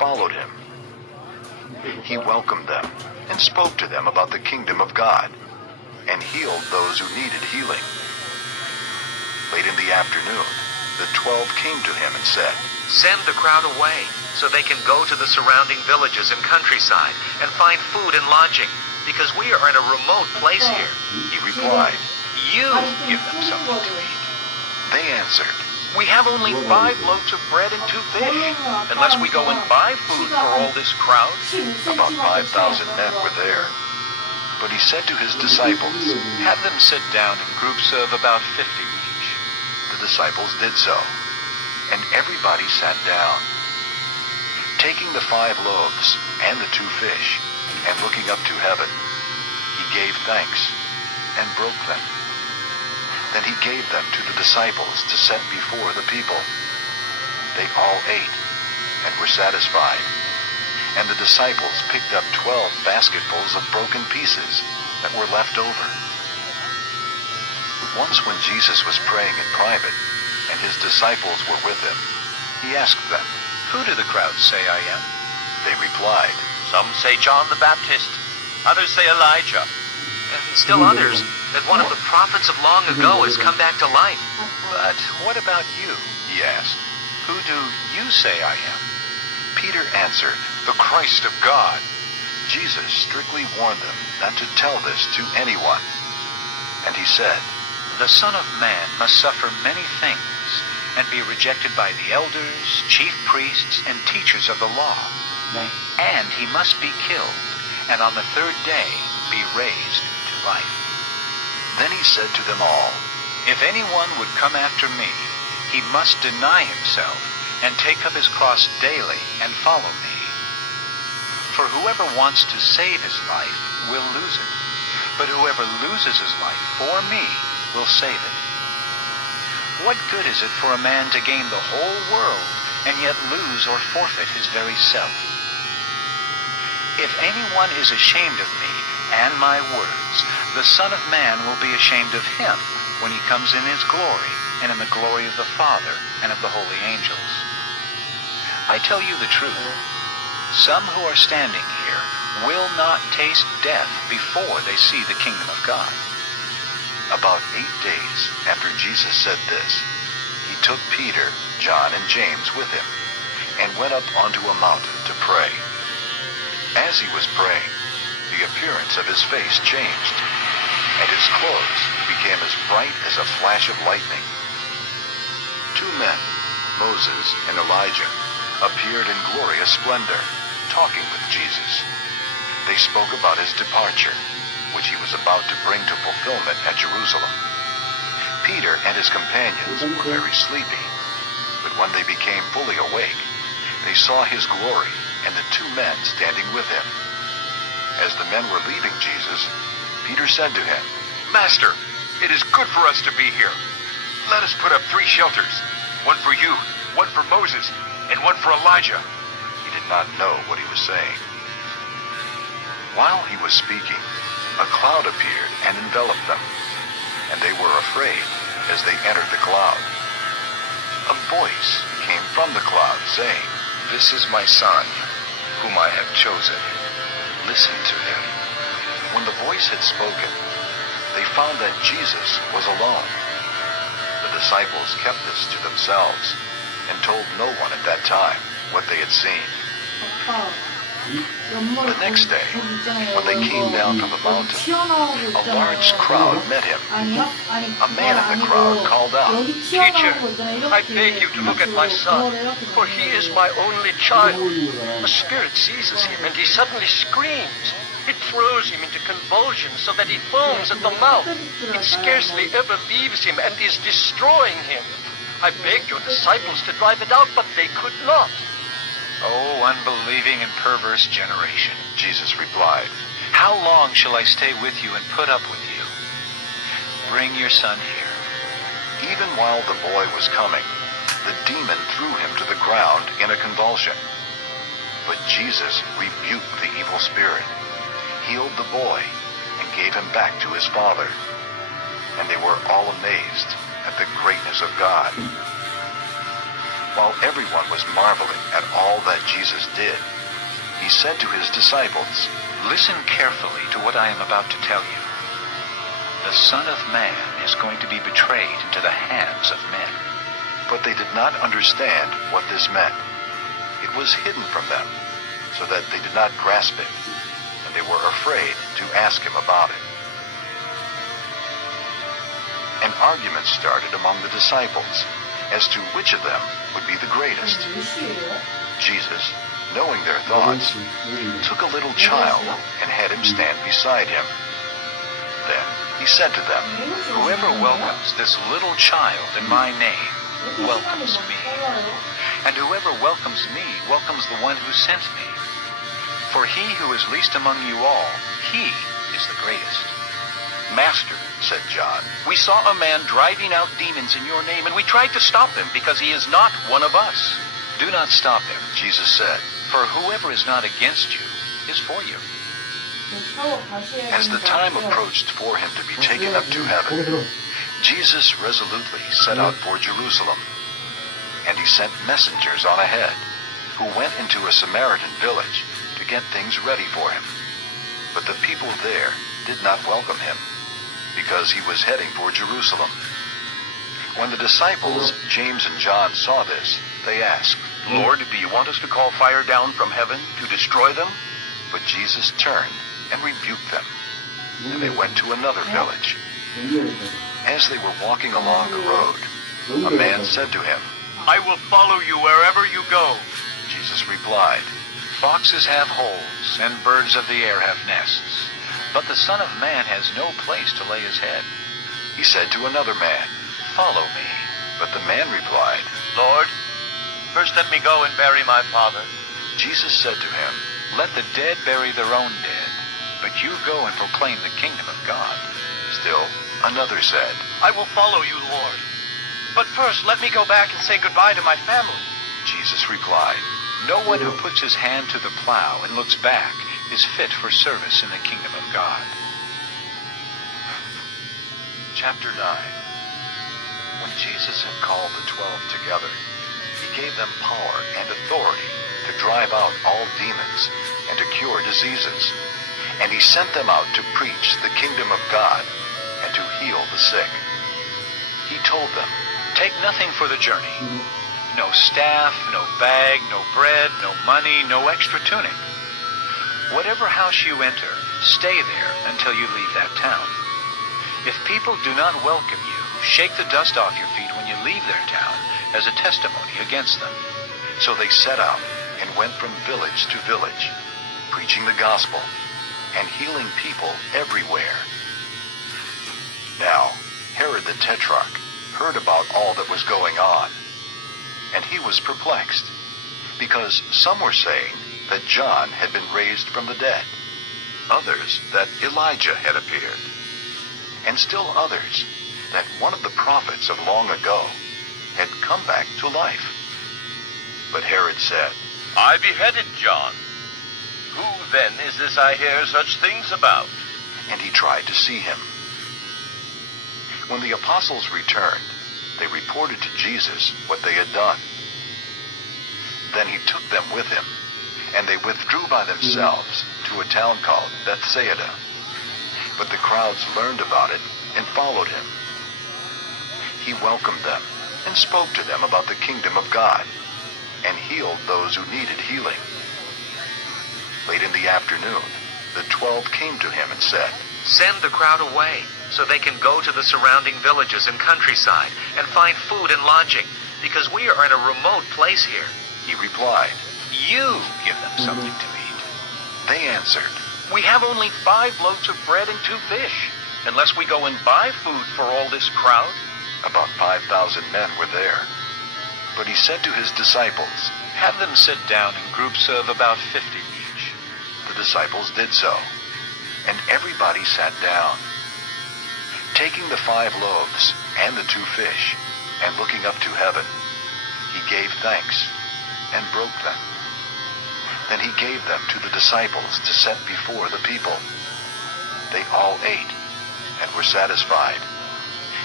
followed him. He welcomed them and spoke to them about the kingdom of God and healed those who needed healing. Late in the afternoon, the 12 came to him and said, "Send the crowd away so they can go to the surrounding villages and countryside and find food and lodging, because we are in a remote place here." He replied, "You give them something to eat." They answered, "We have only 5 loaves of bread and 2 fish. Unless we go and buy food for all this crowd." about 5,000 men were there. But he said to his disciples, "Have them sit down in groups of about 50 each." The disciples did so, and everybody sat down. Taking the 5 loaves and the 2 fish, and looking up to heaven, he gave thanks and broke them. Then he gave them to the disciples to set before the people. They all ate and were satisfied, and the disciples picked up 12 basketfuls of broken pieces that were left over. Once when Jesus was praying in private, and his disciples were with him, he asked them, "Who do the crowds say I am?" They replied, "Some say John the Baptist, others say Elijah, and still others that one of the prophets of long ago has come back to life." "But what about you?" he asked. "Who do you say I am?" Peter answered, "The Christ of God." Jesus strictly warned them not to tell this to anyone. And he said, "The Son of Man must suffer many things and be rejected by the elders, chief priests, and teachers of the law. And he must be killed, and on the 3rd day be raised to life." Then he said to them all, "If anyone would come after me, he must deny himself and take up his cross daily and follow me. For whoever wants to save his life will lose it, but whoever loses his life for me will save it. What good is it for a man to gain the whole world and yet lose or forfeit his very self? If anyone is ashamed of me and my words, the Son of Man will be ashamed of him when he comes in his glory and in the glory of the Father and of the holy angels. I tell you the truth, some who are standing here will not taste death before they see the kingdom of God." About 8 days after Jesus said this, he took Peter, John, and James with him, and went up onto a mountain to pray. As he was praying, the appearance of his face changed, and his clothes became as bright as a flash of lightning. 2 men, Moses and Elijah, appeared in glorious splendor, talking with Jesus. They spoke about his departure, which he was about to bring to fulfillment at Jerusalem. Peter and his companions were very sleepy, but when they became fully awake, they saw his glory and the 2 men standing with him. As the men were leaving Jesus, Peter said to him, "Master, it is good for us to be here. Let us put up 3 shelters, one for you, one for Moses, and one for Elijah." He did not know what he was saying. While he was speaking, a cloud appeared and enveloped them, and they were afraid as they entered the cloud. A voice came from the cloud saying, "This is my Son, whom I have chosen. Listen to him." When the voice had spoken, they found that Jesus was alone. The disciples kept this to themselves and told no one at that time what they had seen. The next day, when they came down from the mountain, a large crowd met him. A man in the crowd called out, "Teacher, I beg you to look at my son, for he is my only child. A spirit seizes him, and he suddenly screams. It throws him into convulsions so that he foams at the mouth. It scarcely ever leaves him and is destroying him. I begged your disciples to drive it out, but they could not." "O unbelieving and perverse generation," Jesus replied, "how long shall I stay with you and put up with you? Bring your son here." Even while the boy was coming, the demon threw him to the ground in a convulsion. But Jesus rebuked the evil spirit, healed the boy, and gave him back to his father. And they were all amazed at the greatness of God. While everyone was marveling at all that Jesus did, he said to his disciples, Listen carefully to what I am about to tell you. The Son of Man is going to be betrayed into the hands of men. But they did not understand what this meant. It was hidden from them, so that they did not grasp it, and they were afraid to ask him about it. An argument started among the disciples as to which of them would be the greatest. Jesus, knowing their thoughts, took a little child and had him stand beside him. Then he said to them, Whoever welcomes this little child in my name welcomes me. And whoever welcomes me welcomes the one who sent me. For he who is least among you all, he is the greatest. Master, said John, we saw a man driving out demons in your name, and we tried to stop him because he is not one of us. Do not stop him, Jesus said, for whoever is not against you is for you. As the time approached for him to be taken up to heaven, Jesus resolutely set out for Jerusalem, and he sent messengers on ahead, who went into a Samaritan village to get things ready for him. But the people there did not welcome him, because he was heading for Jerusalem. When the disciples, James and John, saw this, they asked, Lord, do you want us to call fire down from heaven to destroy them? But Jesus turned and rebuked them, and they went to another village. As they were walking along the road, a man said to him, I will follow you wherever you go. Jesus replied, Foxes have holes, and birds of the air have nests, but the Son of Man has no place to lay his head. He said to another man, Follow me. But the man replied, Lord, first let me go and bury my father. Jesus said to him, Let the dead bury their own dead, but you go and proclaim the kingdom of God. Still another said, I will follow you, Lord. But first let me go back and say goodbye to my family. Jesus replied, No one who puts his hand to the plow and looks back is fit for service in the kingdom of God. Chapter 9. When Jesus had called the 12 together, he gave them power and authority to drive out all demons and to cure diseases. And he sent them out to preach the kingdom of God and to heal the sick. He told them, Take nothing for the journey. No staff, no bag, no bread, no money, no extra tunic. Whatever house you enter, stay there until you leave that town. If people do not welcome you, shake the dust off your feet when you leave their town as a testimony against them. So they set out and went from village to village, preaching the gospel and healing people everywhere. Now, Herod the Tetrarch heard about all that was going on, and he was perplexed, because some were saying that John had been raised from the dead, others that Elijah had appeared, and still others that one of the prophets of long ago had come back to life. But Herod said, I beheaded John. Who then is this I hear such things about? And he tried to see him. When the apostles returned, they reported to Jesus what they had done. Then he took them with him, and they withdrew by themselves to a town called Bethsaida. But the crowds learned about it and followed him. He welcomed them and spoke to them about the kingdom of God, and healed those who needed healing. Late in the afternoon, the 12 came to him and said, Send the crowd away, so they can go to the surrounding villages and countryside and find food and lodging, because we are in a remote place here. He replied, You give them something to eat. They answered, We have only 5 loaves of bread and 2 fish, unless we go and buy food for all this crowd. About 5,000 men were there. But he said to his disciples, Have them sit down in groups of about 50 each. The disciples did so, and everybody sat down. Taking the 5 loaves and the 2 fish, and looking up to heaven, he gave thanks and broke them. Then he gave them to the disciples to set before the people. They all ate and were satisfied.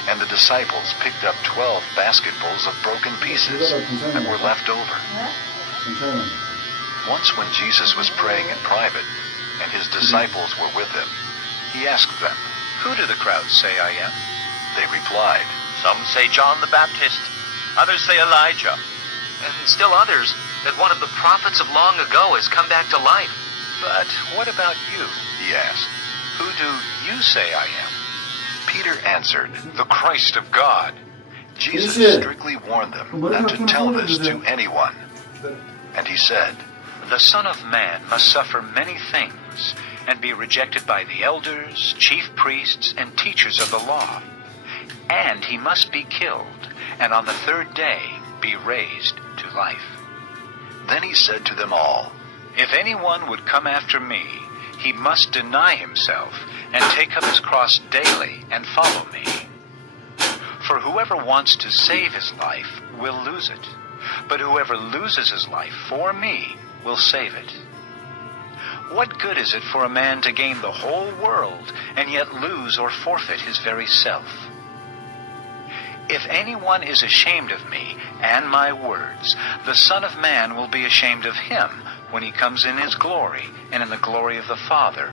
And the disciples picked up 12 basketfuls of broken pieces that were left over. Once when Jesus was praying in private, and his disciples were with him, he asked them, Who do the crowds say I am? They replied, Some say John the Baptist, others say Elijah, And still others that one of the prophets of long ago has come back to life. But what about you? he asked. Who do you say I am? Peter answered, The Christ of God. Jesus strictly warned them not to tell this to anyone. And he said, The Son of Man must suffer many things, and be rejected by the elders, chief priests, and teachers of the law. And he must be killed, and on the third day be raised to life. Then he said to them all, If anyone would come after me, he must deny himself, and take up his cross daily, and follow me. For whoever wants to save his life will lose it, but whoever loses his life for me will save it. What good is it for a man to gain the whole world, and yet lose or forfeit his very self? If anyone is ashamed of me and my words, the Son of Man will be ashamed of him when he comes in his glory and in the glory of the Father